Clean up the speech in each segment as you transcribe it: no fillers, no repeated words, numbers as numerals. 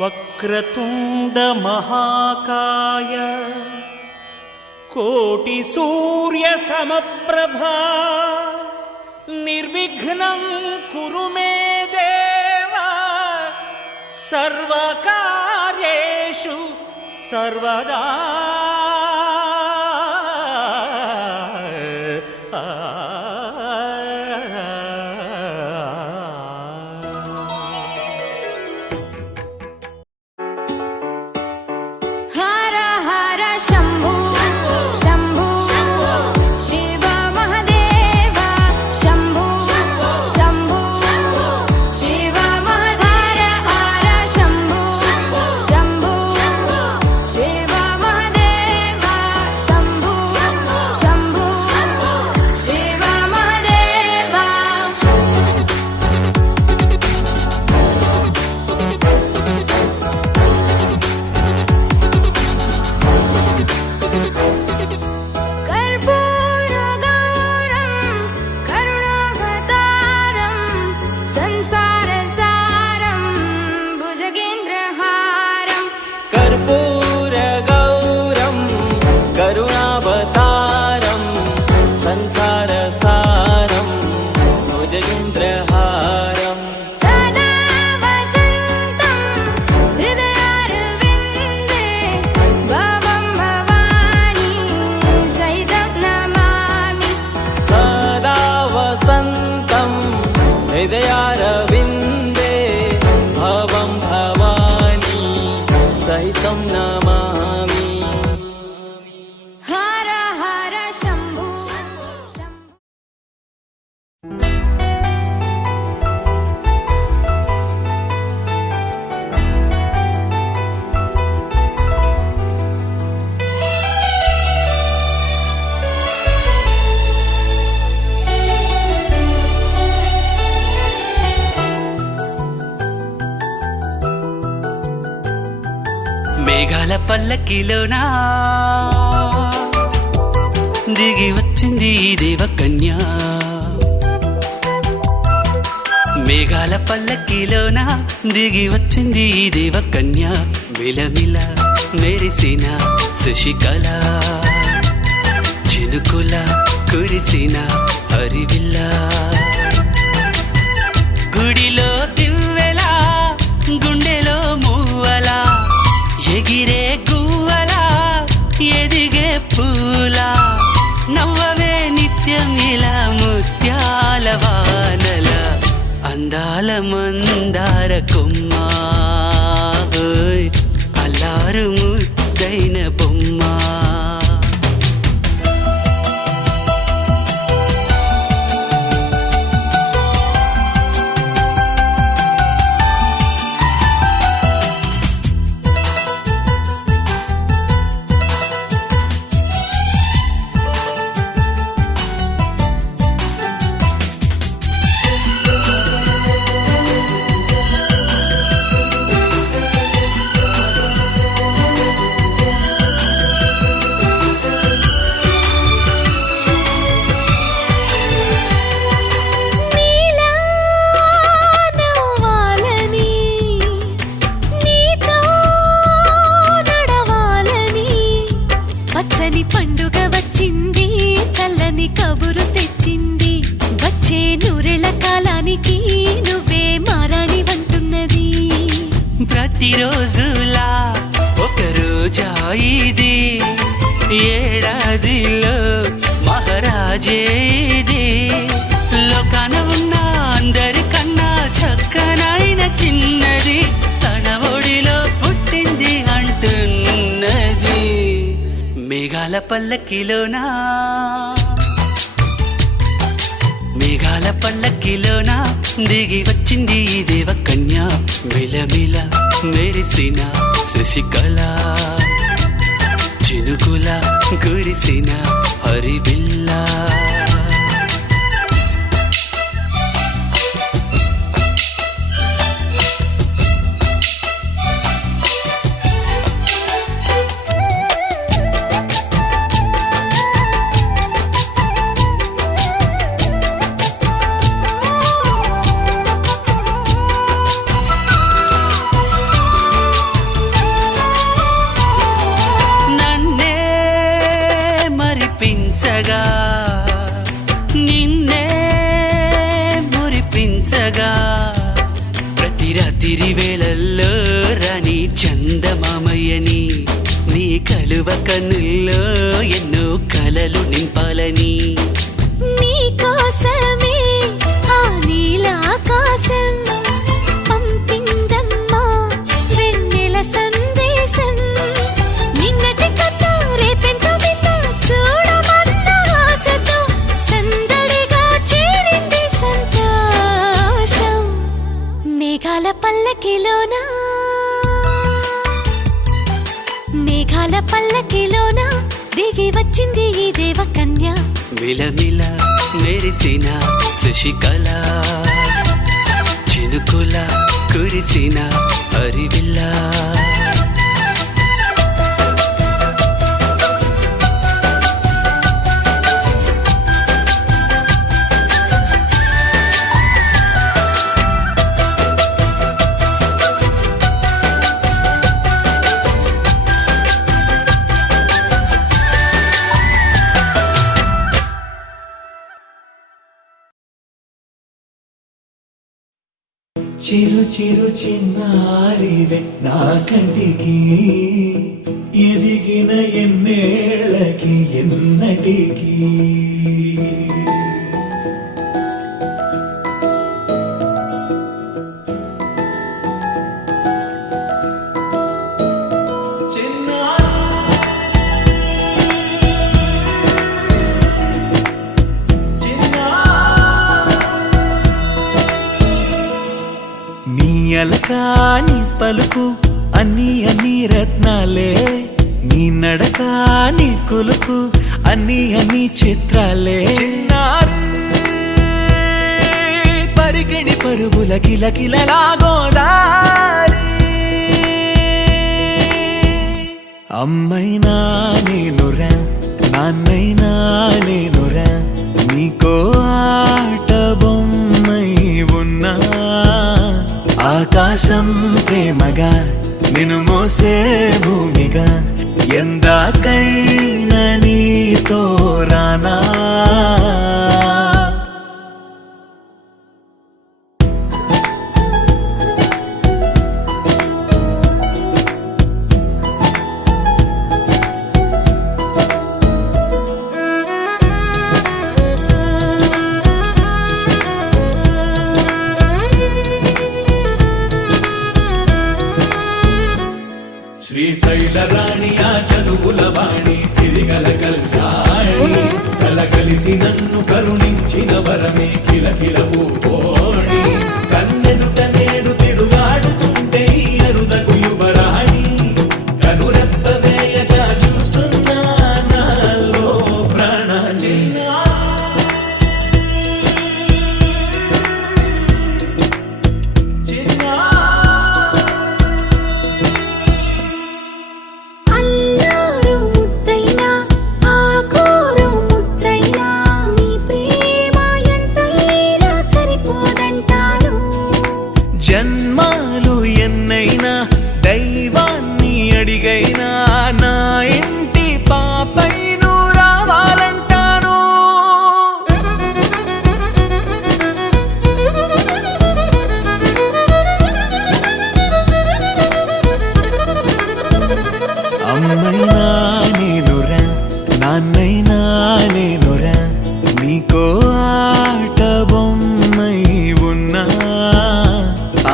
వక్రతుండ మహాకాయ కోటి సూర్య సమప్రభా నిర్విఘ్నం కురు మే దేవ సర్వకార్యేషు సర్వదా. మేఘాల పల్లకిలోనా దిగి వచ్చింది దేవకన్య. మేఘాల పల్లకిలోనా దిగి వచ్చింది దేవకన్య. మిలమిల మెరిసిన శశికళ చినుకుల కురిసిన హరివిల్ల. గుడిలో దివ్వెలా గుండెలో మూవలా ఎగిరే గువ్వలా ఎదిగే పూలా నవ్వవే నిత్యం ఇలా ముత్యాల వానల అందాల మందార కొమ్మ అల్లారు ముద్దైన బొమ్మ. పండుగ వచ్చింది చల్లని కబురు తెచ్చింది వచ్చే నూరెల కాలానికి నువ్వే మారాణి వంటున్నది. ప్రతిరోజులా ఒక రోజా ఇది ఏడాదిలో మహారాజే ఇది. లోకాన ఉన్న అందరికన్నా చక్కనైన చిన్నది తన ఒడిలో పుట్టింది అంటున్నది. మేఘాల పల్లకిలోనా మేఘాల పల్లకిలోనా దిగి వచ్చింది దేవకన్య. మిలమిల మెరిసిన శశికళ చినుకుల కురిసిన హరివిల్ల. మరిపించగా నిన్నే మురిపించగా ప్రతి రాత్రి వేళల్లో రాణి చందమామయ్యని నీ కలువ కన్నుల్లో ఎన్నో కలలు నింపాలని నీ కోసమే ఆ నీలాకాశం పంపిందమ్మా వెన్నెల సందేశం నిన్నటి కథ రేపెంత వింత చూడమన్న ఆశతో సందడిగా చేరింది సంతోషం మేఘాల పల్లకిలోనా మేఘాల పల్లకిలోన దిగి వచ్చింది ఈ దేవకన్య మిలమిల మెరిసిన శశికళ చినుకుల కురిసిన హరివిల్లా చిరు చిరు చిన్నారివే నా కంటికి ఎదిగిన ఎన్నేళ్ళకి ఎన్నటికి అలకాని పలుకు అన్ని అన్ని రత్నాలే నీ నడక నీ కులుకు అన్ని అన్ని చిత్రాలే చిన్నారు పరికిణి పరుగుల కిలకిలలా గోదారి అమ్మైనా నేనురా నాన్నైనా నేనురా నీకో ఆట బొమ్మై ఉన్నా ఆకాశం ప్రేమగా నిన్ను మోసే భూమిగా ఎందాకైనా నీతో రానా శ్రీశైల రాణి ఆ చదువుల వాణి సిరిగల కళ్యాణి కలగలిసి నన్ను కరుణించిన వరమే కిలకిలవు కోణి కన్నెదుట నేడు తిరుగాడుతుంటే అరుదకు యువరాణి కనురెప్ప వేయక చూస్తున్నా నాలో ప్రాణ జన్మాలు ఎన్నైనా దైవాన్ని అడిగైనా నా ఇంటి పాపై నువ్వు రావాలంటాను అమ్మైనా నేనురా నాన్నైనా నేనురా నీకో ఆట బొమ్మై ఉన్నా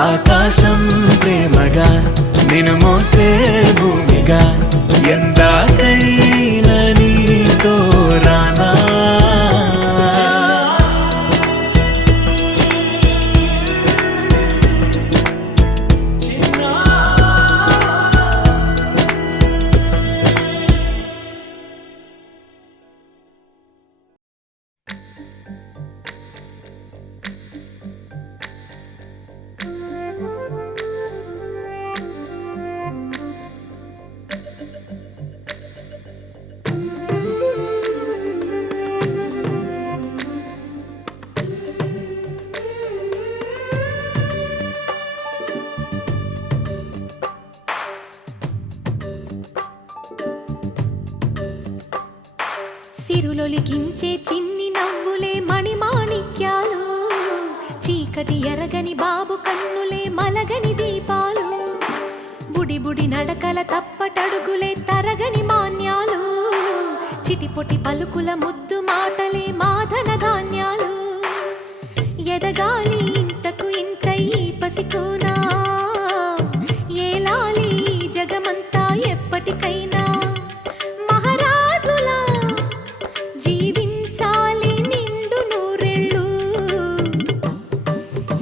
ఆకాశం ప్రేమగా నిన్ను మోసే భూమిగా ఎందాకైనా నీతో రానా సిరులొలికించే చిన్ని నవ్వులే మణిమాణిక్యాలు, చీకటి ఎరగని బాబు కన్నులే మలగని దీపాలు, బుడి బుడి నడకల తప్పటడుగులే తరగని మాన్యాలు, చిటిపొటి పలుకుల ముద్దు మాటలే మాధన ధాన్యాలు. ఎదగాలి ఇంతకు ఇంత ఈ పసికోనా, ఏలాలి ఈ జగమంతా ఎప్పటికైనా, మహారాజులా జీవించాలి నిండు నూరెళ్ళు.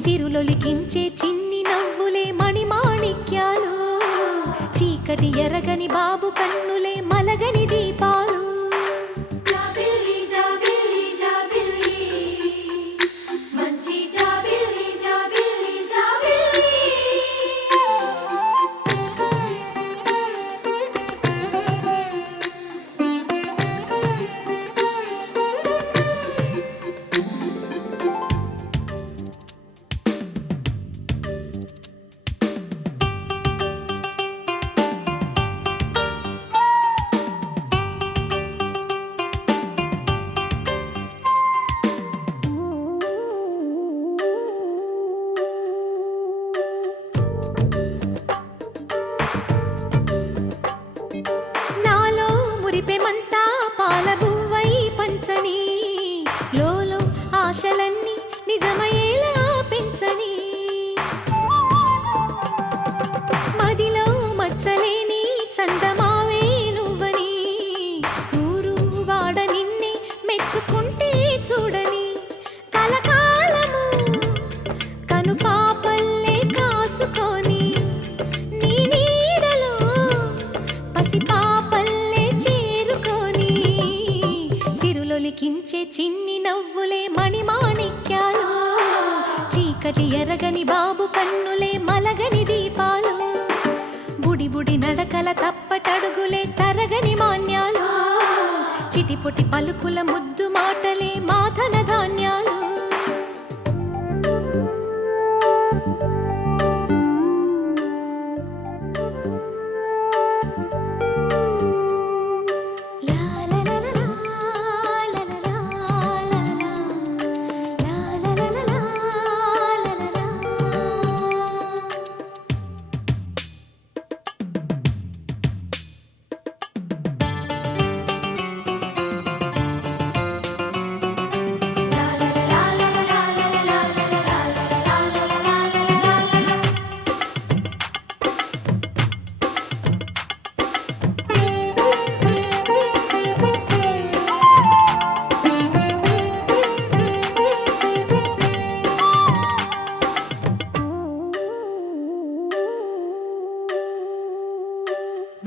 సిరులొలికించే చిన్ని నవ్వులే మణిమాణిక్యాలు, చీకటి ఎరగని బాబు కన్నులే మలగని దీపాలు. మురిపెమంతా పాలబువ్వై పంచని, లోలో ఆశలన్నీ నిజమయ్యేలా పెంచని, మదిలో మచ్చలేని చందమావే నువ్వని, ఊరు వాడ నిన్నే మెచ్చుకుంటే చూడని, కలకాలము కను పాపల్లే కాసుకొని, నీ నీడలో పసిపాపల్లే చేరుకొని, సిరులొలికించే చిన్ని నవ్వులే మణిమాణిక్యాలు, చీకటి ఎరగని బాబు కన్నులే మలగని దీపాలు, బుడి బుడి నడకల తప్పటడుగులే తరగని మాన్యాలు, చిటిపొటి పలుకుల ముద్దు మాటలే మాధన ధాన్యాలు.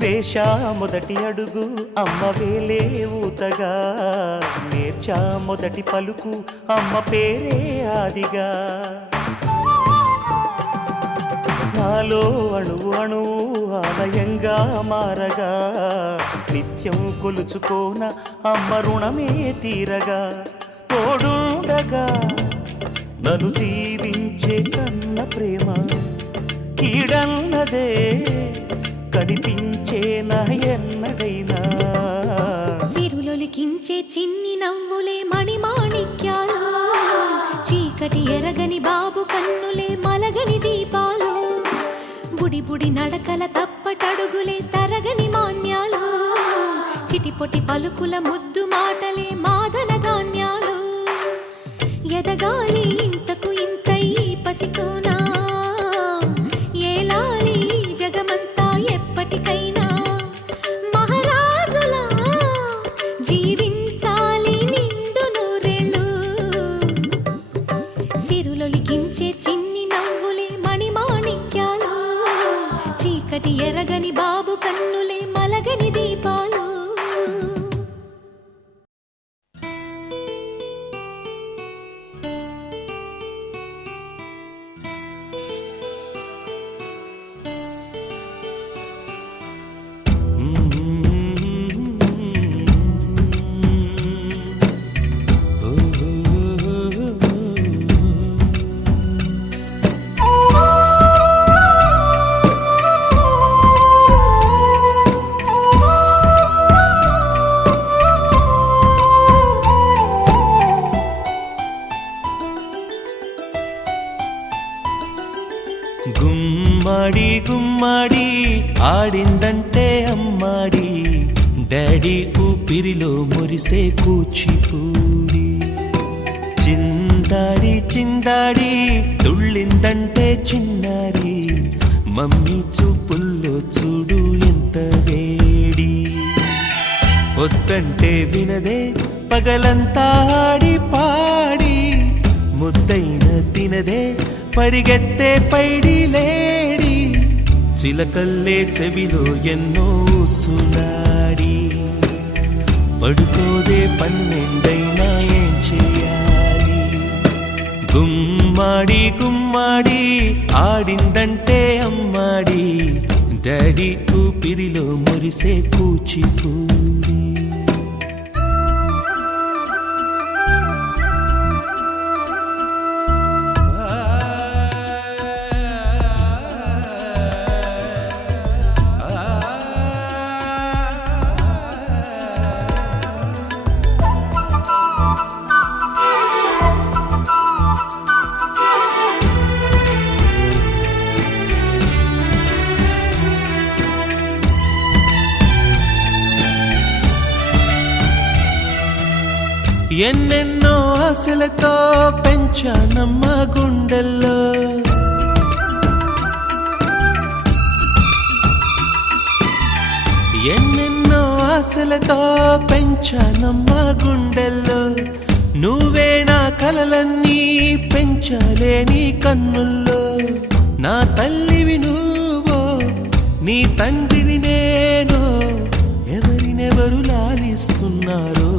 వేశా మొదటి అడుగు అమ్మ వేలే ఊతగా, నేర్చా మొదటి పలుకు అమ్మ పేరే ఆదిగా, నాలో అణువు అణువు ఆలయంగా మారగా, నిత్యం కొలుచుకోన అమ్మ రుణమే తీరగా, తోడుండగా నన్ను దీవించే కన్న ప్రేమ కీడన్నదే కనిపించే నా ఎన్నడైనా. సిరులొలికించే చిన్ని నవ్వులే మణిమాణిక్యాలు, చీకటి ఎరగని బాబు కన్నులే మలగని దీపాలు, బుడి బుడి నడకల తప్పటడుగులే తరగని మాన్యాలు, చిటిపొటి పలుకుల ముద్దు మాటలే మాధన ధాన్యాలు. ఎదగాలి ఇంతకు ఇంత ఈ పసికోనా, ఏలాలి జగమంతా ఎప్పటికైనా, మహారాజులా జీవించాలి నిండు నూరెళ్ళు. సిరులొలికించే చిన్ని నవ్వులే మణిమాణిక్యాలు, చీకటి ఎరగని బాబు కన్నులే మలగని దీపాలు. గుమ్మడి ఆడిందంటే అమ్మాడి డాడీ ఊపిరిలో మురిసే కూచిపూడి చిందాడి చిందాడి తుళ్ళిందంటే చిన్నారి మమ్మీ చూపుల్లో చూడు ఎంత వేడి వద్దంటే వినదే పగలంతా ఆడి పాడి ముద్దైన తినదే పరిగెత్తే పైడి లేడి చిలకల్లే చెవిలో ఎన్నో సులాడి పడుకోదే పన్నెండైనా ఏం చేయాలి గుమ్మాడి గుమ్మాడి ఆడిందంటే అమ్మాడి డాడీ ఊపిరిలో మురిసే కూచిపూడి ఎన్నెన్నో ఆశలతో పెంచానమ్మ గుండెల్లో ఎన్నెన్నో ఆశలతో పెంచానమ్మ గుండెల్లో నువ్వే నా కలలన్నీ పెంచాలే నీ కన్నుల్లో నా తల్లివి నువ్వో నీ తండ్రిని నేను ఎవరినెవరు లాలిస్తున్నారో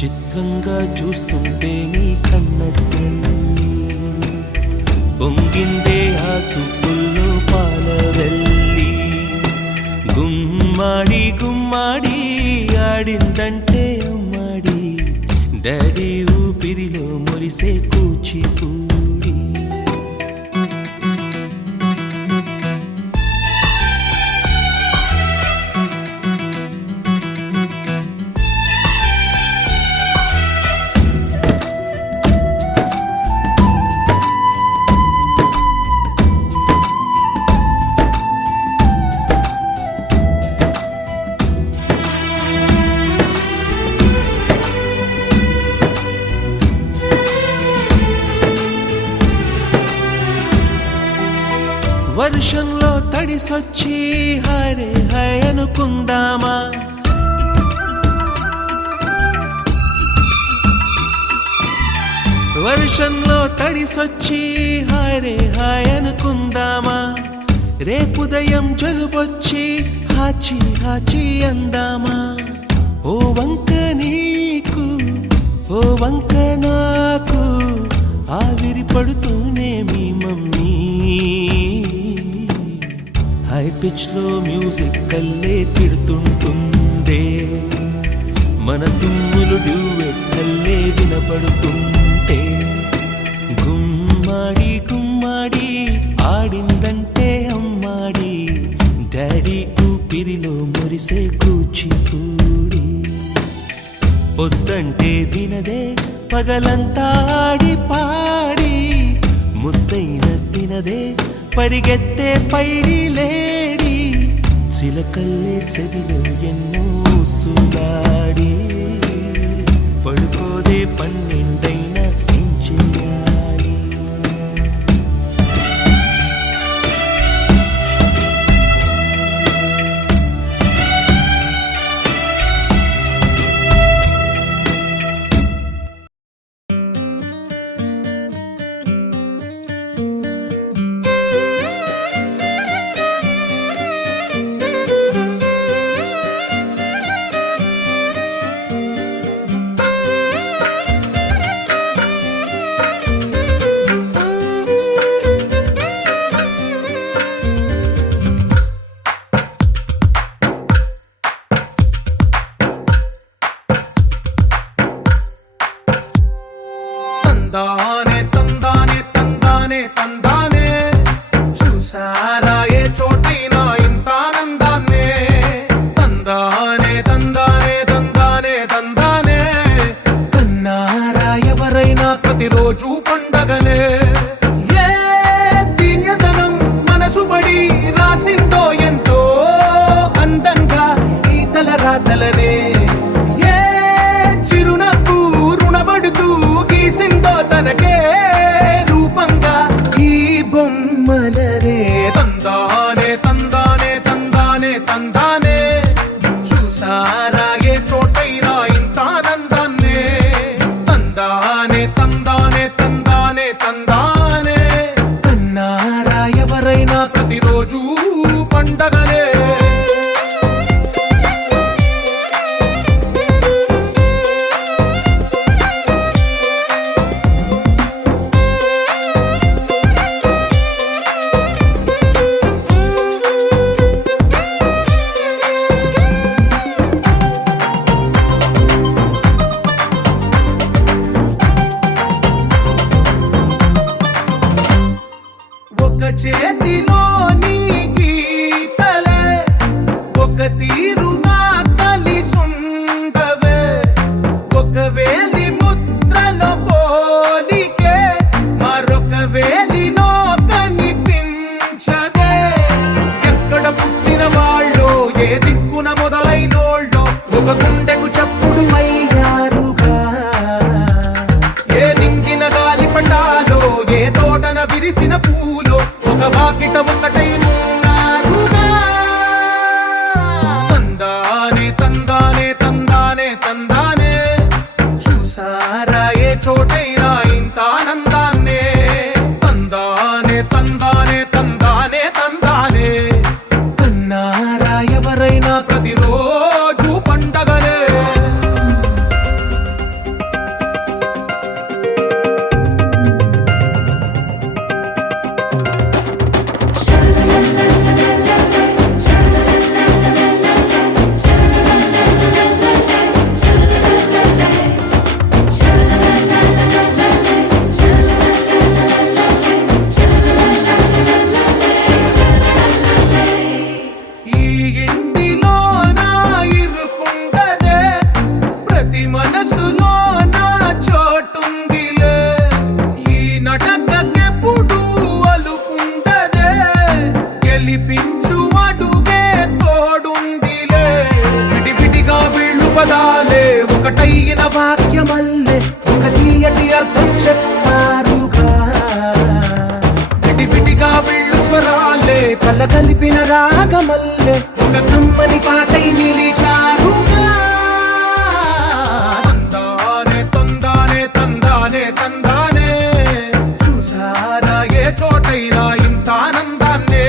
చిత్రంగా చూస్తుంటే నీ కన్నట్టు పొంగిందే ఆ చూపుల్లో పాలవెల్లి గుమ్మాడి గుమ్మాడి ఆడిందంటే అమ్మాడి డాడీ ఊపిరిలో మురిసే కూచిపూడి వర్షంలో తడిసొచ్చి హరే హై అనుకుందామా వర్షంలో తడిసొచ్చి హరే హాయ్ అనుకుందామా రేపుదయం జలుబొచ్చి హాచి హాచి అందామా ఓ వంక నీకు ఓ వంక నాకు ఆవిరి పడుతూనే మీ మమ్మీ హై పిచ్ లో మ్యూజిక్ కల్లే తిడుతుంటుందే మన తుమ్ములు డ్యూయెట్ కల్లే వినపడుతుంటే గుమ్మాడి గుమ్మాడి ఆడిందంటే అమ్మాడి డాడీ ఊపిరిలో మురిసే కూచిపూడి పొద్దంటే వినదే పగలంతా ఆడి పాడి ముద్దైన తినదే పరిగెత్తే పైడి లేడి చిలకల్లే చెవిలో ఎన్నో సులాడి పడుకోదే పన్నెండైనా ఏం చేయాలి తందానే తందానే తందానే తందానే చూసారా ఏ చోటైనా ఇంత ఆనందాన్నే తందానే తందానే తందానే తందానే కన్నారా ఎవరైనా ప్రతిరోజు పండగనే ఏ తీయ తందానే ఏ చిరునవ్వు రుణపడుతూ గీసిందో తనకే రూపంగా ఈ బొమ్మలనే తందానే తందానే తందానే తందానే చూసారా ఏ చోటైనా ఇంత ఆనందాన్నే తందానే తందానే తందానే తందానే అన్నారా ఎవరైనా ప్రతిరోజు పండగనే ఒక చేతిలో నీ గీతలే ఒక తీరుగా కలిసుండవే ఒక వేలి ముద్రలో పోలికే మరొక వేలిలో కనిపించదే ఎక్కడ పుట్టిన వాళ్ళో ఏ దిక్కున మొదలైనోళ్ళో ఒక గుండెకు చప్పుడు అయ్యారుగా ఏ నింగిన గాలి పటాలో ఏ తోటన విరిసిన పూలో ఒక వాకిట ఒకటై ఉన్నారుగా తందానే తందానే తందానే తందానే చూసారా ఏ చోటైనా ఇంత ఆనందాన్నే తందానే తందానే తందానే తందానే అన్నారా ఎవరైనా ప్రతిరోజు పండగనే ఈ ఇంటిలో నా ఇరుకుండదే ప్రతి మనసులో నా చోటుందిలే ఈ నటకెప్పుడు అలుపుండదే గెలిపించు అడుగే తోడుందిలే విడివిడిగా వీళ్ళు పదాలే ఒకటైన వాక్యమల్లే ఒక తీయటి అర్థం చెప్పారుగా విడివిడిగా వీళ్ళు స్వరాలే కల కలిపిన రాగమల్లే ఒక కమ్మని పాటై నిలిచారుగా తందానే తందానే తందానే తందానే చూసారా ఏ చోటైనా ఇంత ఆనందాన్నే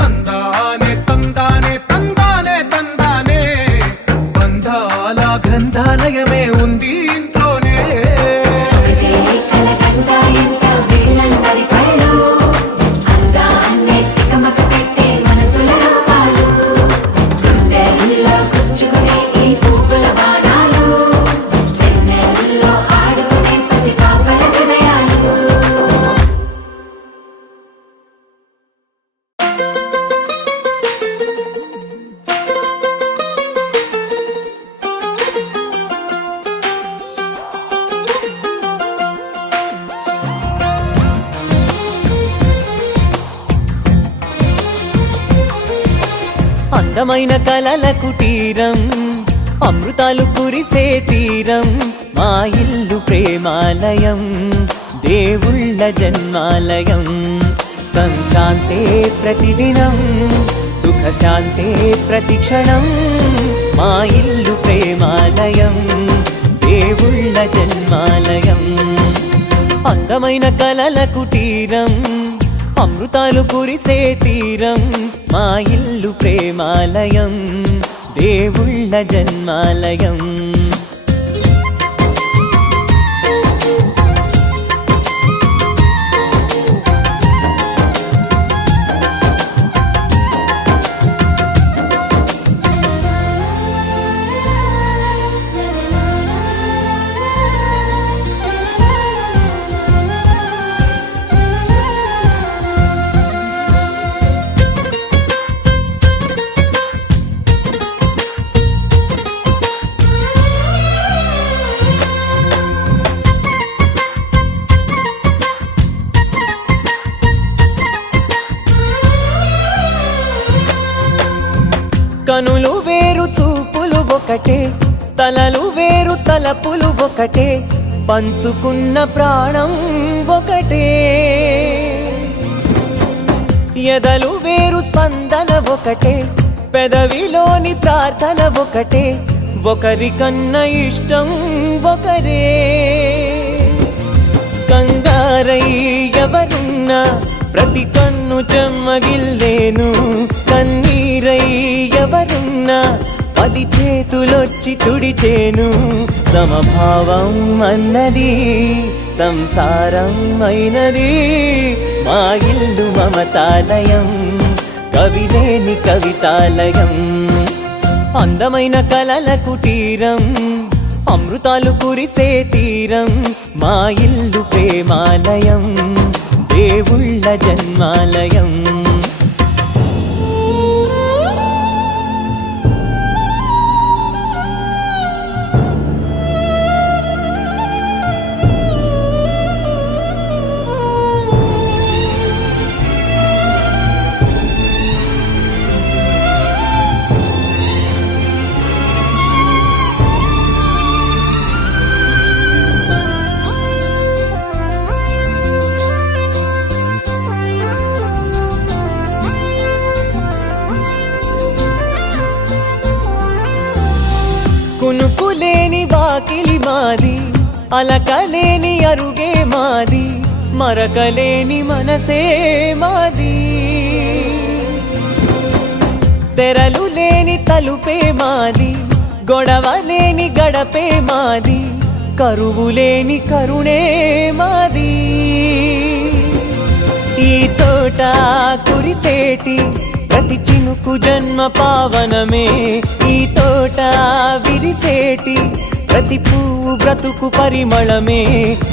తందానే తందానే తందానే తందానే బంధాల గ్రంథాలయమే ఉంది ఇంట్లోనే కలకండ ఎంత వీళ్ళందరి కళ్ళు అందాన్నే తికమక పెట్టే మనసుల రూపాలు గుండెల్లో గుచ్చుకునే ఈ పువ్వుల బాణాలు వెన్నెల్లో ఆడుకునే పసిపాపల హృదయాలు అందమైన కలల కుటీరం అమృతాలు కురిసే తీరం మా ఇల్లు ప్రేమాలయం దేవుళ్ళ జన్మాలయం సంక్రాంతే ప్రతిదినం సుఖశాంతే ప్రతిక్షణం మా ఇల్లు ప్రేమాలయం దేవుళ్ళ జన్మాలయం అందమైన కలల కుటీరం అమృతాలు కురిసే తీరం మా ఇల్లు ప్రేమాలయం దేవుళ్ళ జన్మాలయం ఒకటే తలలు వేరు తలపులు ఒకటే పంచుకున్న ప్రాణం ఒకటే ఎదలు వేరు స్పందన ఒకటే పెదవిలోని ప్రార్థన ఒకటే ఒకరికన్నా ఇష్టం ఒకరే కంగారై ఎవరున్నా ప్రతి కన్ను చెమ్మగిల్లేను కన్నీరై ఎవరున్నా 10 చేతులొచ్చి తుడిచేను సమభావం అన్నది సంసారం అయినది మా ఇల్లు మమతాలయం కవిలేని కవితాలయం అందమైన కలల కుటీరం అమృతాలు కురిసే తీరం మా ఇల్లు ప్రేమాలయం దేవుళ్ళ జన్మాలయం కునుకులేని వాకిలి మాది అలకలేని అరుగే మాది మరకలేని మనసే మాది తెరలు లేని తలుపే మాది గొడవ లేని గడపే మాది కరువు లేని కరుణే మాది ఈ చోట కురిసేటి ప్రతి చినుకు జన్మ పావనమే ఈ తోట విరిసేటి ప్రతి పువ్వు బ్రతుకు పరిమళమే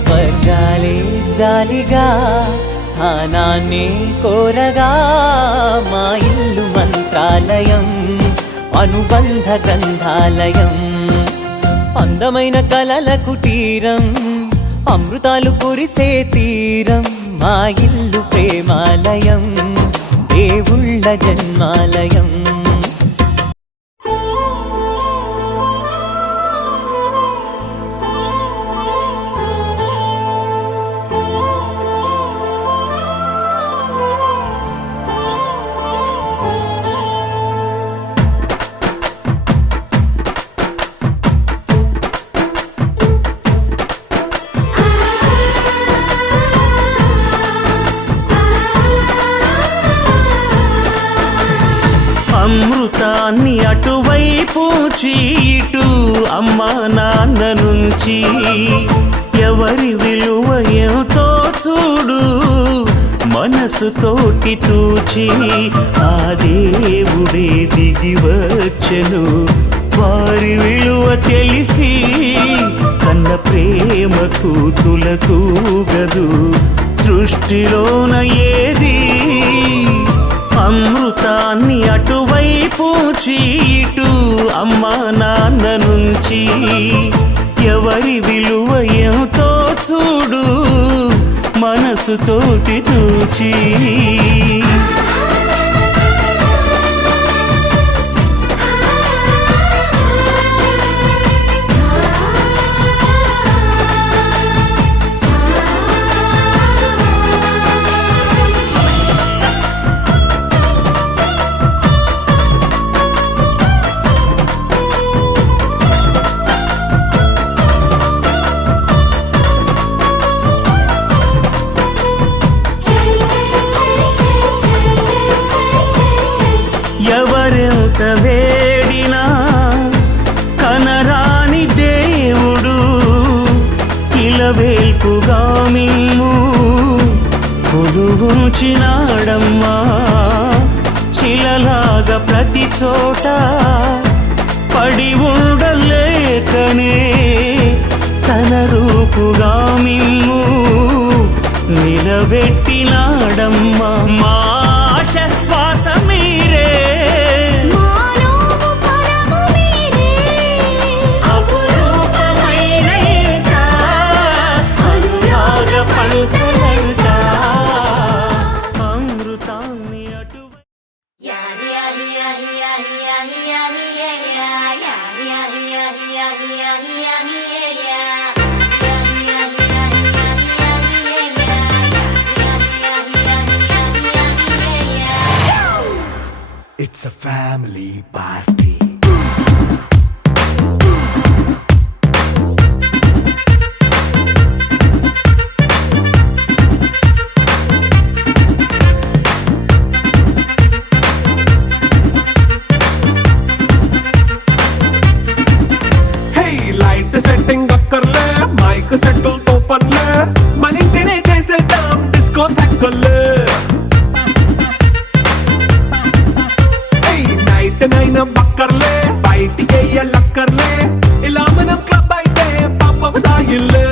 స్వర్గాలే జాలిగా స్థానాన్ని కోరగా మా ఇల్లు మంత్రాలయం అనుబంధ గ్రంథాలయం అందమైన కలల కుటీరం అమృతాలు కురిసే తీరం మా ఇల్లు ప్రేమాలయం దేవుళ్ళ జన్మాలయం అమృతాన్ని అటువైపు చీటు అమ్మా నాన్న నుంచి ఎవరి విలువ ఎంతో చూడు మనసుతోటి తూచి ఆ దేవుడే దిగి వచ్చెను వారి విలువ తెలిసి కన్న ప్రేమకు తులతూగదు సృష్టిలోన ఏది అమృతాన్ని అటువైపు చీటు అమ్మా నాన్న నుంచి ఎవరి విలువ ఎంతో చూడు మనసుతోటి తూచి ఎవరెంత వేడినా కనరాని దేవుడు ఇలవేల్పుగా మిమ్ము కొలువుంచినాడమ్మా శిలలాగా ప్రతి చోట పడి ఉండలేకనే తన రూపుగా మిమ్ము నిలబెట్టినాడమ్మా మా ఆశ శ్వాస మీరే అపురూపమైన ఇంట అనురాగ పంటలంట అమృతాన్ని అటు It's a family party. Hey, light setting అక్కర్లే మైక్ సెట్టుల్ తో పనులే మన ఇంటినే చేసేద్దాం డిస్కో తక్కర్లే నైట్ నైన్ బక్కర్లే బయటికి వెళ్ళక్కర్లే ఇలా మనం క్లబ్ అయితే పాప దాయిల్లే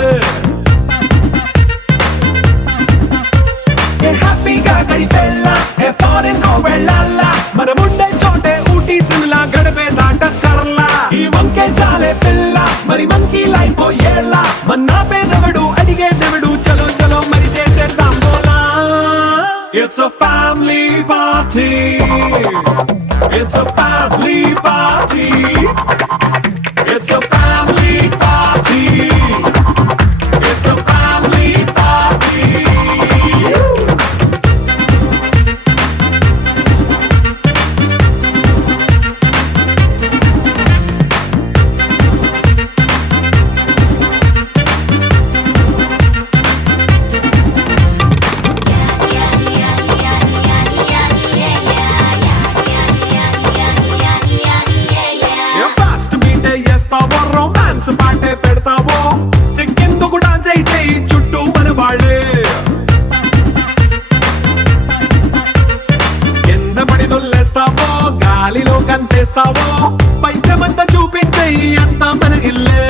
హ్యాపీగా గడిపెళ్ళా ఫారెన్ నో వెళ్ళాలా మనం ఉండే చోటే ఊటీ సిమ్లా గడిపే నాటకర్లా ఈ వంకే చాలే పిల్ల మరి మనకి లైఫ్ ఏళ్ళ మన్నా పేదవడు అడిగే దేవుడు చలో చలో మరి చేసేద్దాం బోలా it's a family party. It's a family party. It's a family party. It's a family party. Romance పాటే పెడతావో సిగ్గెందుకు డాన్స్ అయితే చుట్టూ మన వాళ్ళే కింద పడి దొల్లేస్తావో గాలిలో కంటేస్తావో పైచమంతా చూపించే అంతా మన ఇల్లే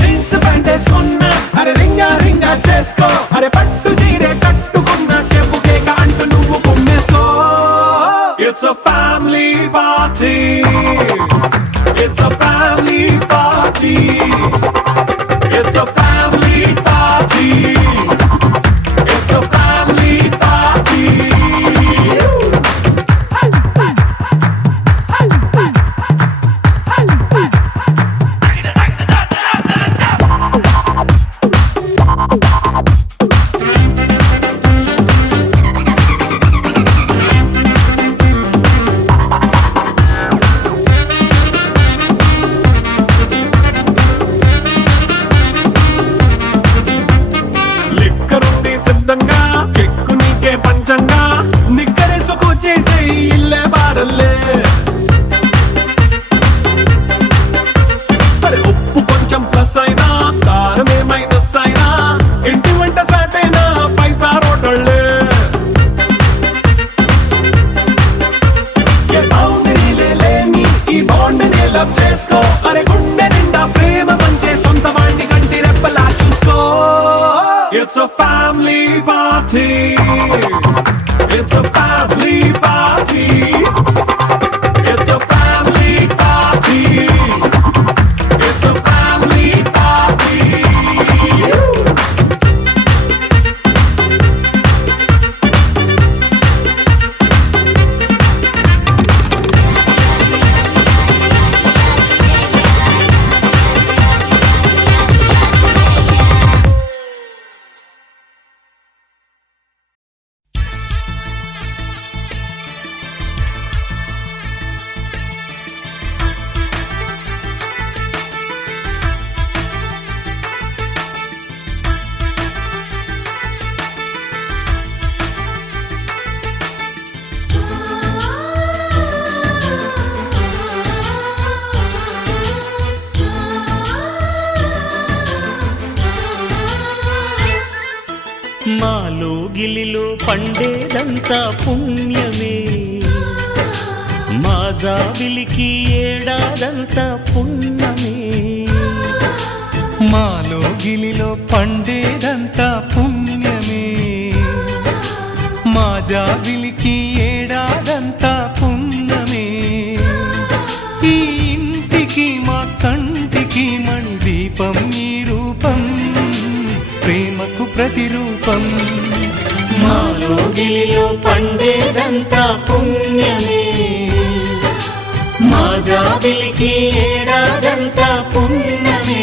జీన్స్ ప్యాంట్ వేసుకున్నా అరే రింగా రింగా చేసుకో అరే పట్టు చీరే కట్టుకున్న చెప్పు కేక అంటూ నువ్వు కొమ్మేసుకో. It's a family party. It's a family party. It's a family party. It's a family party. సిద్ధంగా కెక్కు నీకే పంచంగా నిక్కరేసుకు చేసే ఇల్లే బారల్లే అరే ఉప్పు కొంచెం ప్లస్ అయినా కారమే మైనస్ అయినా ఇంటి వంట సాటైనా 5 స్టార్ హోటళ్ళే ఏ బౌండరీలే లేని ఈ బాండ్ని లవ్ చేసుకో అరే గుండె నిండా ప్రేమ పంచే సొంత వాడిని కంటి రెప్పలా చూసుకో. It's a family party. It's a family party. It's a family party. It's a family party. మాలో గిలిలో పండేదంతా పుణ్యమే మా జాబిలికి ఏడాదంతా పుణ్యమే మాలో గిలిలో పండేదంతా పుణ్యమే మా జాబిలికి ఏడాదంతా పుణ్యమే ఈ ఇంటికి మా కంటికి మణి దీపం ఈ రూపం ప్రేమకు ప్రతిరూపం మాలో గిలిలో పండేదంతా పుణ్యమే జాబిలికి ఏడాదంతా పుణ్యమే.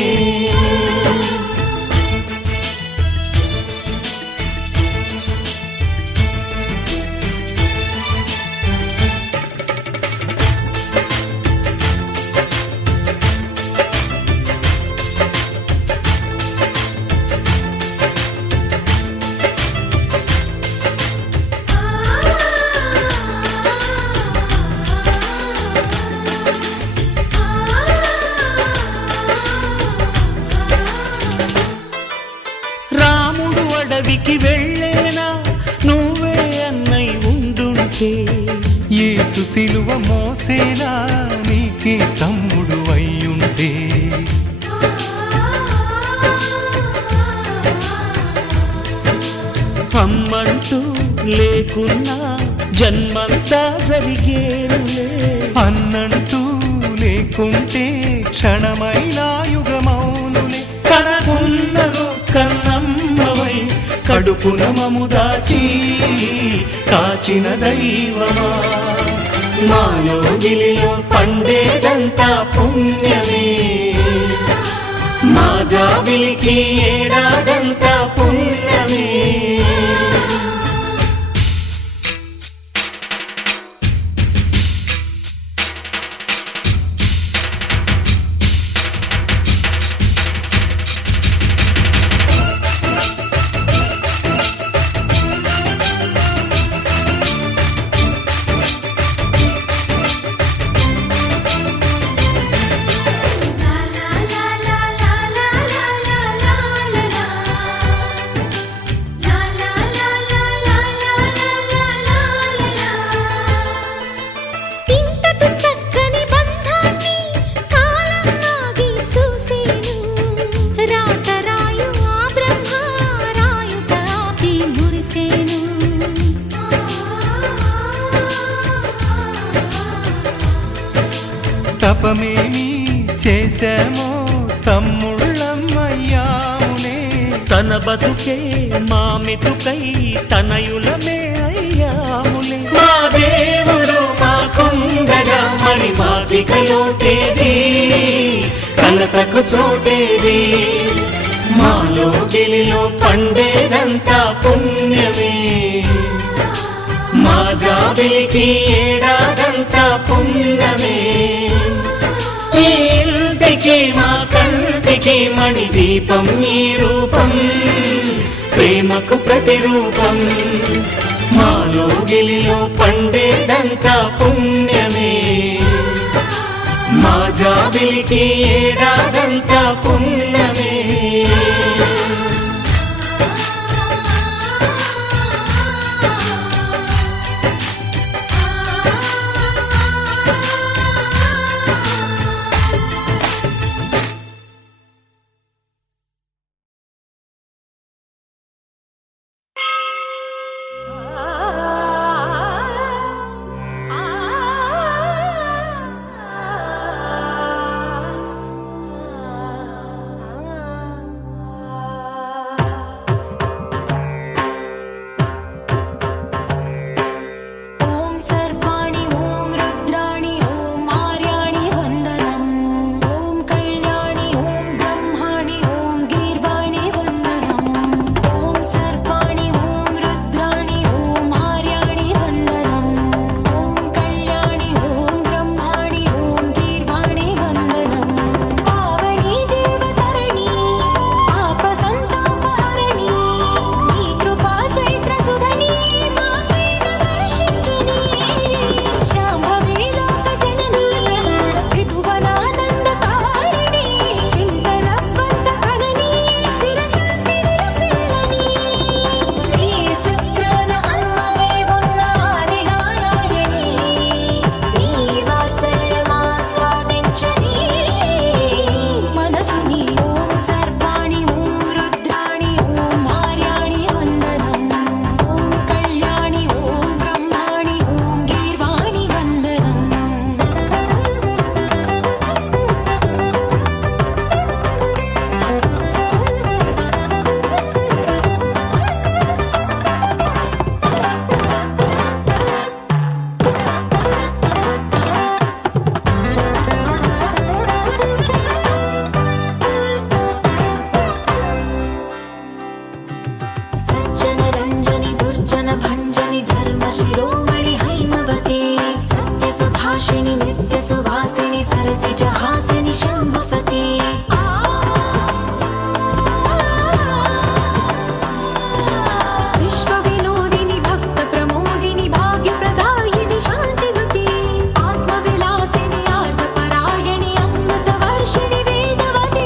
రాముడు అడవికి వెళ్ళేనా నువ్వే అన్నై ఉండుంటే, యేసు సిలువ మోసేనా నీకే తమ్ముడు అయ్యుంటే. అమ్మంటూ లేకున్నా జన్మంతా జరిగేనులే. అన్నంటూ లేకుంటే క్షణమైనా యుగమౌనులే. కనకున్నదో కన్నమ్మవై కడుపున మము దాచి కాచిన దైవమా, మాలో గిలిలో పండేదంతా పుణ్యమే. మా జాబిలికి ఏడాదంతా పుణ్యమే. ఇంతటి చక్కని బంధాన్ని కాలం ఆగి చూసేను. రాతరాయు ఆ బ్రహ్మ రాయుట ఆపి మురిసేను. తపమేమి చేశామో తమ్ముళ్ళమ్మయ్యామునే. తన బతుకే మా మెతుకై తనయులమే అయ్యాములే. మా దేవుడు మాకుండగా మరి మాకిక లోటేది, కలతకు చోటేది. మాలో గిలిలో పండేదంతా పుణ్యమే. మా జాబిలికి ఏడాదంతా పుణ్యమే. ఈ ఇంటికి మా కంటికి మణి దీపం ఈ రూపం, ప్రేమకు ప్రతిరూపం. మాలో గిలిలో పండేదంతా పుణ్యమే. మా జాబిలికి ఏడాదంతా పుణ్యమే. ఆ నిత్య సువాసిని సరసిజ హాసిని శంభు సతీ విశ్వ వినోదిని భక్త ప్రమోదిని భాగ్య ప్రదాయిని శాంతివతి ఆత్మ విలాసిని ఆర్ధ పరాయణి అమృత వర్షిణి వేదవతి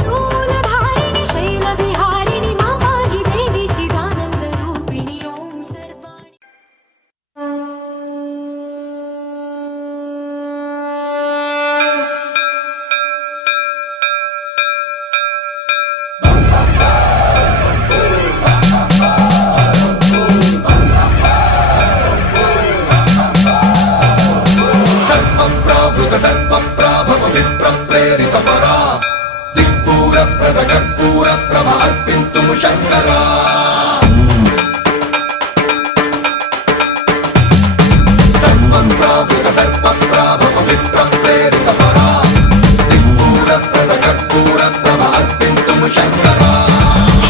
శూలధారిణి శైల విహారిణి మామాహి దేవి చిదానంద రూపిణి ఓం సర్వాణి విప్రప్రేరితపరా దిక్పూర ప్రద కర్పూర ప్రభ అర్పింతుము శంకరా సర్వం ప్రావృత దర్ప ప్రాభవ విప్రప్రేరితపరా దిక్పూర ప్రద కర్పూర ప్రభ అర్పింతుము శంకరా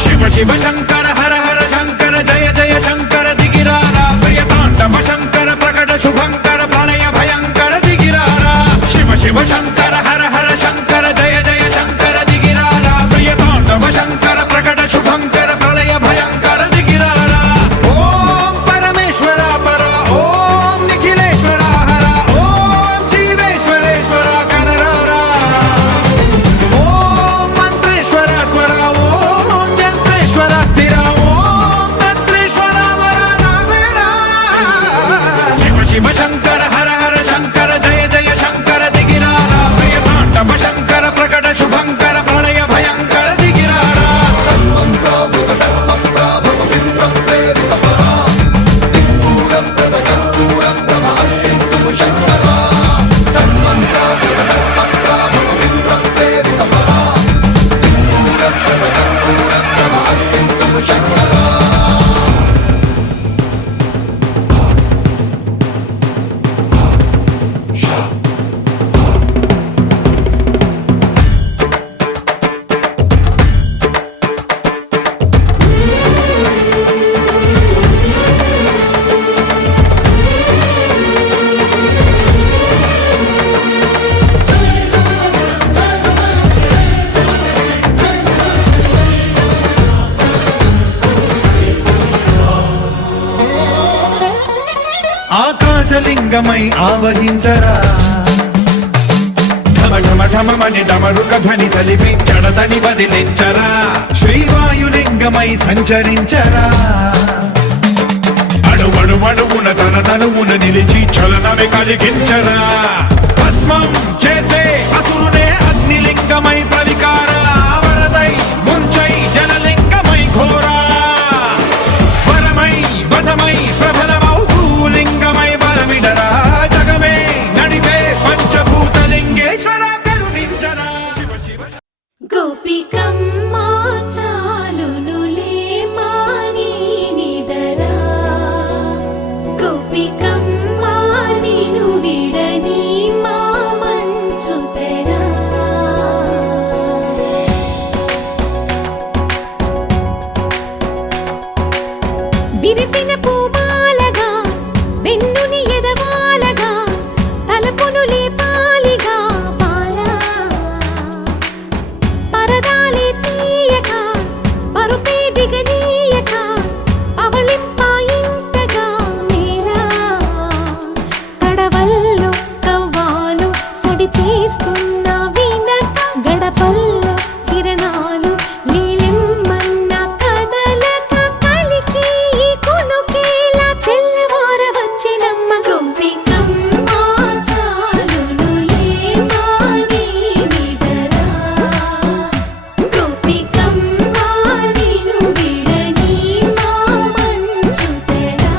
శివ శివ శంకర హర హర శంకర జయ జయ శంకర దిగిరారా ప్రియ తాండవ శంకర ప్రకట శుభంకర ప్రళయ భయంకర దిగిరారా శివ శివ శంకర హర హర శంకర జయ జయ శంకర దిగిరారా ప్రియ తాండవ శంకర ప్రకట శుభంకర ప్రళయ భయంకర దిగిరారా ఓం పరమేశ్వర పర ఓం నిఖిలేశ్వర హర ఓం జీవేశ్వరేశ్వర కనరారా ఓం మంత్రేశ్వర స్వర ఓం యంత్రేశ్వర స్థిర ఓం తంత్రేశ్వర వర నావేరా శివ శివ శంకర హర హర శంకర జయ జయ శంకర దిగిరారా ప్రియ తాండవ శంకర ప్రకట శుభంకర ప్రళయ భయంకర దిగిరారా సర్వం ప్రావృత దర్ప ప్రాభవ విప్రప్రేరితపరా దిక్పూర ప్రద కర్పూర ప్రభ అర్పింతుము శంకరా సర్వం ప్రావృత దర్ప ప్రాభవ విప్రప్రేరితపరా దిక్పూర ప్రద కర్పూర ప్రభ అర్పింతుము శంకరా ఆకాశలింగమై ఆవహించరా ఢమ ఢమ ఢమమని డమరుక ధ్వని సలిపి జడదని వదిలించరా శ్రీవాయులింగమై సంచరించరా అణువణువున తన తనువున నిలిచి చలనమే కలిగించరా భస్మం చేసే అసురునే అగ్నిలింగమై ప్రవికారా వరదై ముంచై జలలింగమై ఘోరా వరమై వసమై ప్రబలమౌ భూలింగమై బలమిడరా జగమే నడిపే పంచభూతలింగేశ్వర కరుణించరా శివ శివ గోపికమ్మ చాలునులే మాని నిదరా గోపికమ్మ నిను విడని మా మంచు తెరా విరిసిన పూమాలగా వెన్నుని ఎదవాలగా తలపును లేపాలిగా బాలా పరదాలే తీయక పరుపే దిగనీయక అవలింపాయింతగా మేరా కడవల్లో కవ్వాలు సడి తీస్తున్న వినక గడపల్లో కిరణాలు లీలిమ్మన్న కదలక కలికి ఈ కొనుకేలా తెల్లవార వచ్చినమ్మ గోపికమ్మ చాలునులే మాని నిదరా గోపికమ్మ నిను విడని మా మంచు తెరా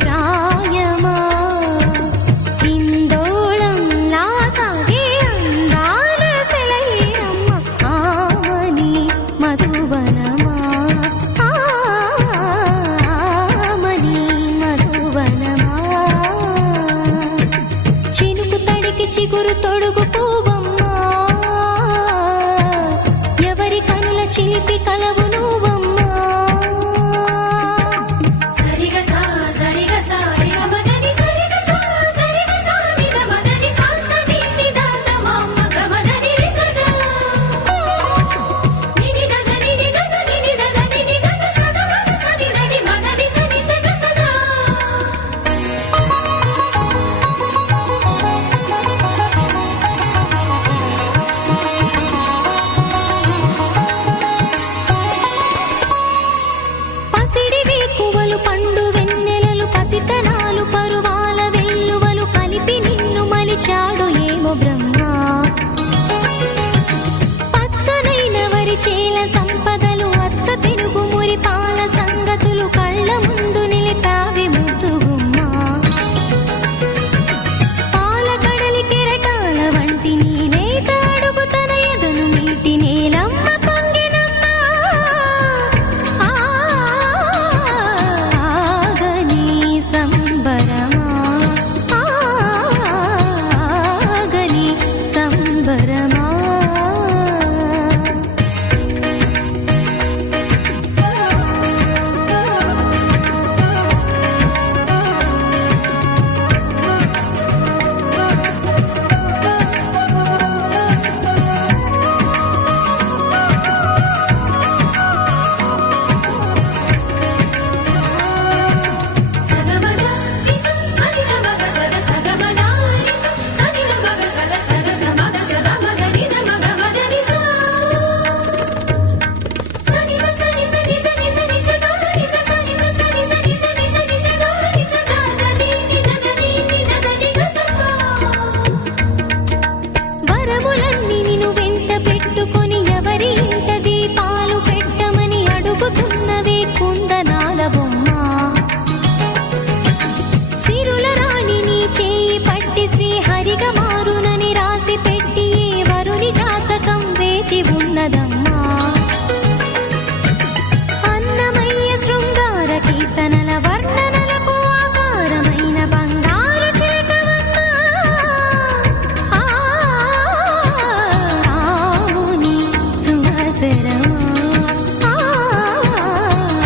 ప్రాయమా ఇందోళం లాసాగే అందాల సెలయేరమ్మ ఆమని మధువనమా ఆమని మధువనమా చినుకు తడికి చిగురు తొడుగు పువ్వమ్మా ఎవరి కనుల చిలిపి కలవు నువ్వమ్మా సరిగా సా సరిగా సా నిగమదని సరిగా సా సరిగా సా నిగమదని సా సని నిదాత మమ్మ గమదని రిసదా నిని దదని నిగద నిని దదని నిగద సదా మగ సని దని మదని సని సగ సదా పసిడి వేకువలు పండు వెన్నెలలు పసితనాలు పరువాల వెల్లువలు కలిపి నిన్ను మలిచాడు ఏమో బ్రహ్మ పచ్చనైన వరి చేల సంపదలు అచ్చ తెలుగు మురి పాల సంగతులు కళ్ళ ముందు నిలిపావి ముద్దుగుమ్మా పాల కడలి కెరటాల వంటి నీలేత అడుగు తన ఎదను మీటి నేలమ్మ పొంగినమ్మ ఆగని సంబరమా ఆగని సంబరమా సగమద నిస సని మగ సగ సగమద నిస సని మగ సగ సగ సమగ సదా మగ నిద మగ మదని సా సని స సని సని సని సని సగ నిస సని స సని సని సని సని సగ నిస దదని నిదదని నిదదని గసపా వరములన్నీ నిన్ను వెంట పెట్టుకొని ఎవరి ఇంట దీపాలు పెట్టమని అడుగుతున్నవే కుందనాల బొమ్మ సిరుల రాణి నీ చేయి పట్టి శ్రీహరిగా మారునని రాసి పెట్టి ఏ వరుని జాతకం వేచి ఉన్నదమ్మా అన్నమయ్య శృంగార కీర్తనల వర్ణనలకు ఆకారమైన బంగారు చిలకవమ్మా రాముని సుమసరమా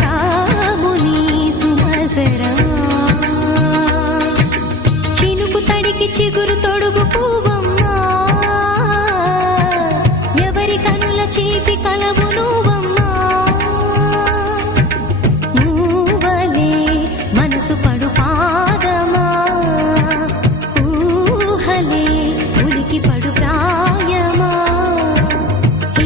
రాముని సుమసరమా చినుకు తడికి చిగురు తొడుగు పువ్వమ్మా ఎవరి కనుల చీపి కలవు నువ్వమ్మా నువ్వలే మనసు పడు పాదమా ఊహలే ఉలికి పడు ప్రాయమా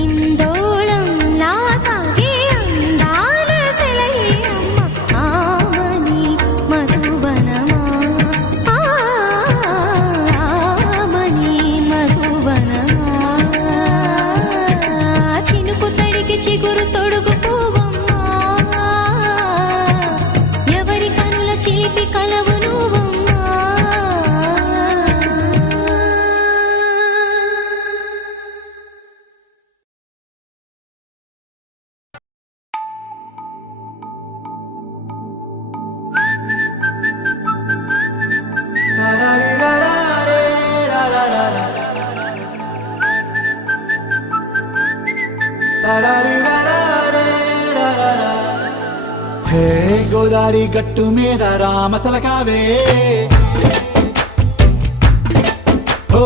ఇందోళం లాసాగే అందాల సెలయేరమ్మ ఆమని మధువనమా ఆమని మధువనమా చినుకు తడికి చిగురు తొడుగు పువ్వమ్మా ఎవరి కనుల చిలిపి కలవు నువ్వమ్మా హే గోదారి గట్టు మీద రామసలకావే ఓ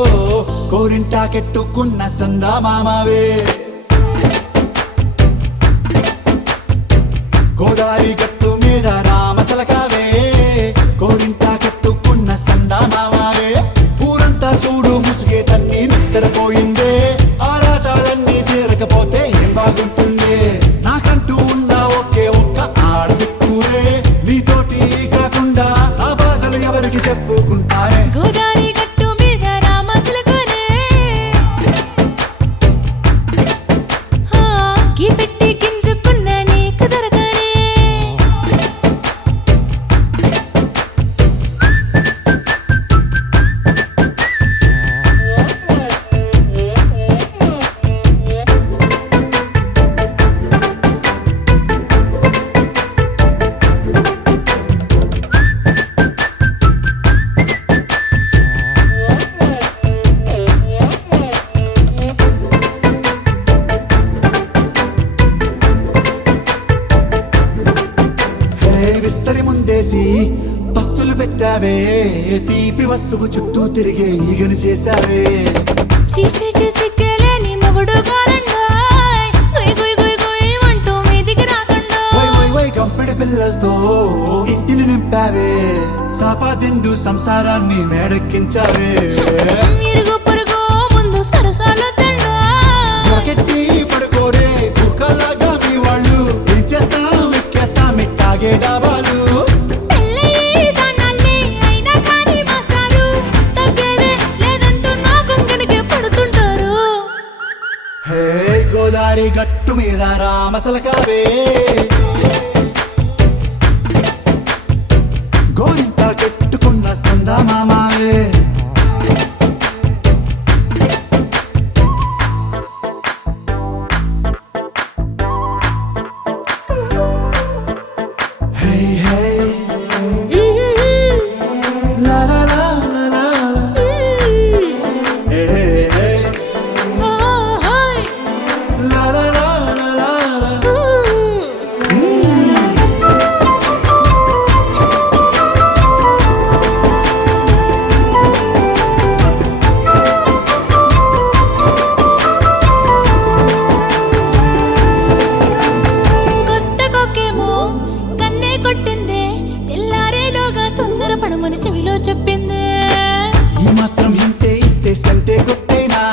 కోరింటాకెట్టుకున్న సందా మామావే గోదారి గట్టు మీద రామసలకావే కోరింటాకెట్టుకున్న సందా మామావే ఊరంతా చూడు ముసుగే తన్ని నిద్రపోయిందే ఆరాటాలన్నీ తీరకపోతే ఏం బాగుంటుందే నాకంటూ ఉన్న ఒకే ఒక్క ఆడదిక్కురే నీతోటి కాకుండా నా బాధలు ఎవరికి చెప్పుకుంటారే గోదారి గట్టు మీద రామసలకనే కీ పెట్టి గింజుకున్న నీకు దొరకనే నింపావే తీపి వస్తువు చుట్టూ తిరిగే ఈగను చేశావే చీచీ సిగ్గలేని మొగుడు కారండాయ్ గుయ్ గుయ్ గుయ్ గుయ్ అంటూ మీదికి రాకుండా వై వై వై గంపెడి పిల్లలతో ఇంటిని నింపావే సాపాదిండు సంసారాన్ని మేడెక్కించావే ఇరుగు పొరుగు ముందు సరసాల తండా దొరకెట్టి పడుకోరే కుక్కలాగా మీ వాళ్ళు ఏం చేస్తాం ఎక్కేస్తాం ఇట్టాగే డాబాలు పెళ్ళయి దానాల్ని అయినా కానీ మాస్తారు తగ్గేదే లేదంటూ నా కొంగడికే పడుతుంటారు హే గోదారి గట్టు మీద రామసలకావే గోరింట కట్టుకున్న సందమామావే హే హే లా లా లా లా లా లా. హే హే హే లా లా లా లా లా లా. కొత్త కొక్కేమో కన్నే కొట్టిందే తెల్లారేలోగా తొందర పడమని చెవిలో చెప్పిందే ఈ మాత్రం ఇంటే ఇస్తే సంటే కొట్టేనా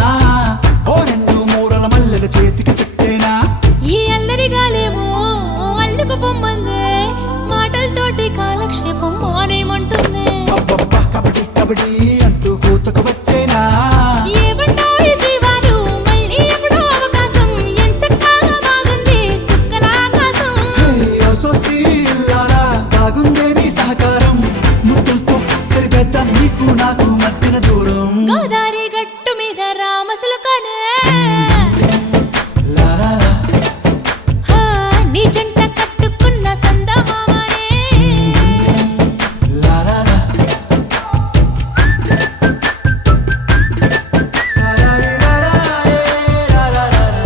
ఓ రెండు మూరల మల్లెల చేతికి చుట్టేనా ఈ అల్లరి గాలేమో అల్లుకు పొమ్మందే మాటలతోటి కాలక్షేపం మానేమంటుంది అబ్బబ్బా కబడ్డీ కబడ్డీ అంటూ కూతకు వచ్చేనా ఏమంటాయి శ్రీవారు మళ్ళీ ఎప్పుడో అవకాశం ఎంచక్కా బాగుంది చుక్కల ఆకాశం హే అసోసి ఇల్లారా బాగుందే నీ సహకారం ముద్దులతో సరిపెద్దాం నీకు నాకు మధ్యన దూరం గోదారి గట్టు మీద రామసులకనే లా లా లా. హా, నీ జంట కట్టుకున్న సందమామనే లా లా లా. లా లా రీ లా లా రే, లా లా లా లా.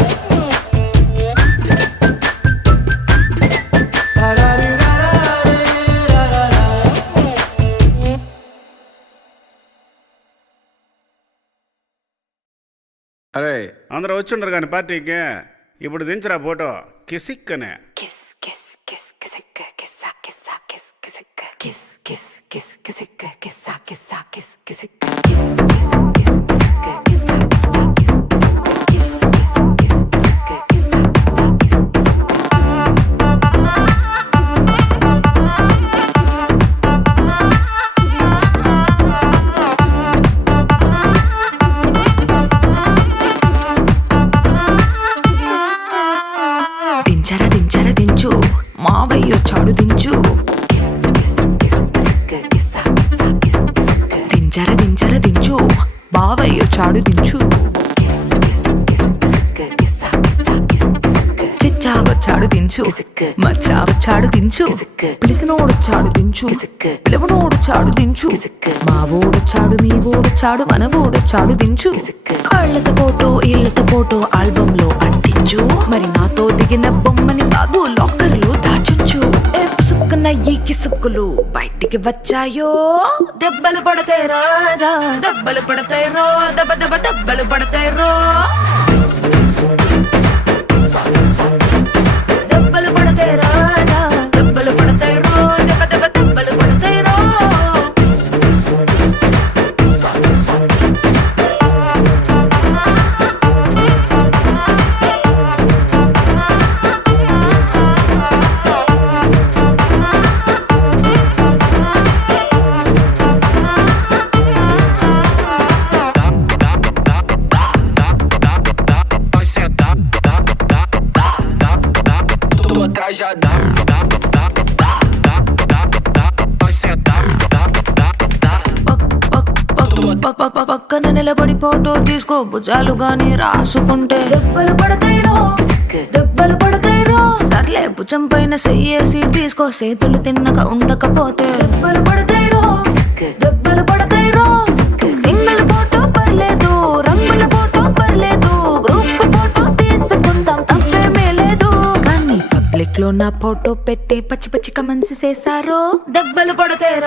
లా లా రీ లా లా రే, లా లా లా. అరే అందరూ వచ్చిండ్రు కానీ పార్టీకి ఇప్పుడు దించరా ఫోటో కిసిక్ అనే kiss kiss kiss Kissik కిస్సా కిస్సా kiss Kissik kiss kiss kiss Kissik కిస్సా కిస్సా kiss Kissik kiss kiss kiss Kissik కిస్సా కిస్సా kiss kiss kiss kiss Kissik కిస్సా కిస్సా kiss దించరా దించరా దించు మావయ్య వచ్చాడు దించు kiss kiss kiss Kissik కిస్సా కిస్సా kiss Kissik దించరా దించరా దించు బావయ్య వచ్చాడు దించు kiss kiss kiss Kissik కిస్సా కిస్సా kiss Kissik చిచ్చా వచ్చాడు దించు కిసిక్ మచ్చా వచ్చాడు దించు కిసిక్ పిలిసినోడొచ్చాడు దించు కిసిక్ పిలవనోడొచ్చాడు దించు కిసిక్ మా ఓడొచ్చాడు మీ ఓడొచ్చాడు మన ఓడొచ్చాడు దించు కిసిక్ వాళ్ళతో ఫోటో ఇళ్ళతో ఫోటో ఆల్బమ్ లో అంటించు మరి నాతో దిగిన బొమ్మని బాబు లాకర్ లో దాచుంచు ఏ పుసుక్కున ఈ కిసుక్కులు బయటికి వచ్చాయో దెబ్బలు పడతాయి రాజా దెబ్బలు పడతాయి రో దెబ్బ దెబ్బ దెబ్బలు పడతాయి రో దెబ్బలు పడతాయి రాజా దెబ్బలు పడతాయి రో దెబ్బ దెబ్బ దెబ్బలు పడతాయి రో పక్కన నిలబడి ఫోటో తీసుకో భుజాలు గాని రాసుకుంటే దెబ్బలు పడతాయిరో దెబ్బలు పడతాయిరో సర్లే భుజం పైన చెయ్యేసి తీసుకో చేతులు తిన్నక ఉండకపోతే దెబ్బలు పడతాయిరో దెబ్బలు పడతాయిరో సింగిల్ ఫోటో పర్లేదు రంగుల ఫోటో పర్లేదు గ్రూప్ ఫోటో తీసుకుందాం తప్పేమీ లేదు కానీ పబ్లిక్ లో నా ఫోటో పెట్టి పచ్చి పచ్చి కమెంట్స్ చేశారో దెబ్బలు పడతాయిరో